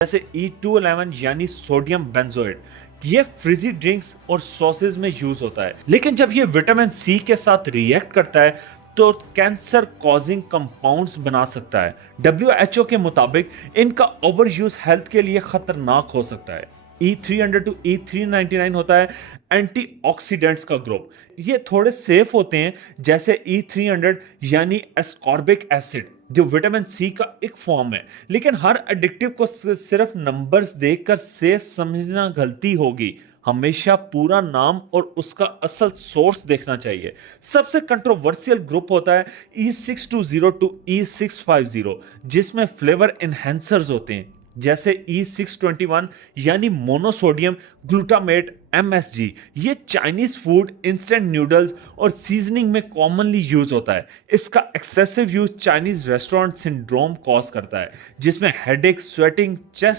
जैसे E211 यानी sodium benzoate. ये फ्रिजी ड्रिंक्स और सॉसेज में यूज होता है, लेकिन जब ये विटामिन सी के साथ रिएक्ट करता है तो कैंसर कॉजिंग कंपाउंड्स बना सकता है। WHO के मुताबिक इनका ओवर यूज हेल्थ के लिए खतरनाक हो सकता है। E300 टू E399 होता है एंटीऑक्सीडेंट्स का ग्रुप। ये थोड़े सेफ होते हैं, जैसे E300 यानी एस्कॉर्बिक एसिड जो विटामिन सी का एक फॉर्म है। लेकिन हर एडिक्टिव को सिर्फ नंबर्स देखकर सेफ समझना गलती होगी। हमेशा पूरा नाम और उसका असल सोर्स देखना चाहिए। सबसे कंट्रोवर्शियल ग्रुप होता है E620 टू E650, जिसमें फ्लेवर एनहेंसर्स होते हैं, जैसे E621 यानी मोनोसोडियम ग्लूटामेट MSG। ये चाइनीज फूड, इंस्टेंट नूडल्स और सीजनिंग में कॉमनली यूज होता है। इसका excessive use Chinese restaurant syndrome cause करता है, जिसमें हेडेक, स्वेटिंग, चेस्ट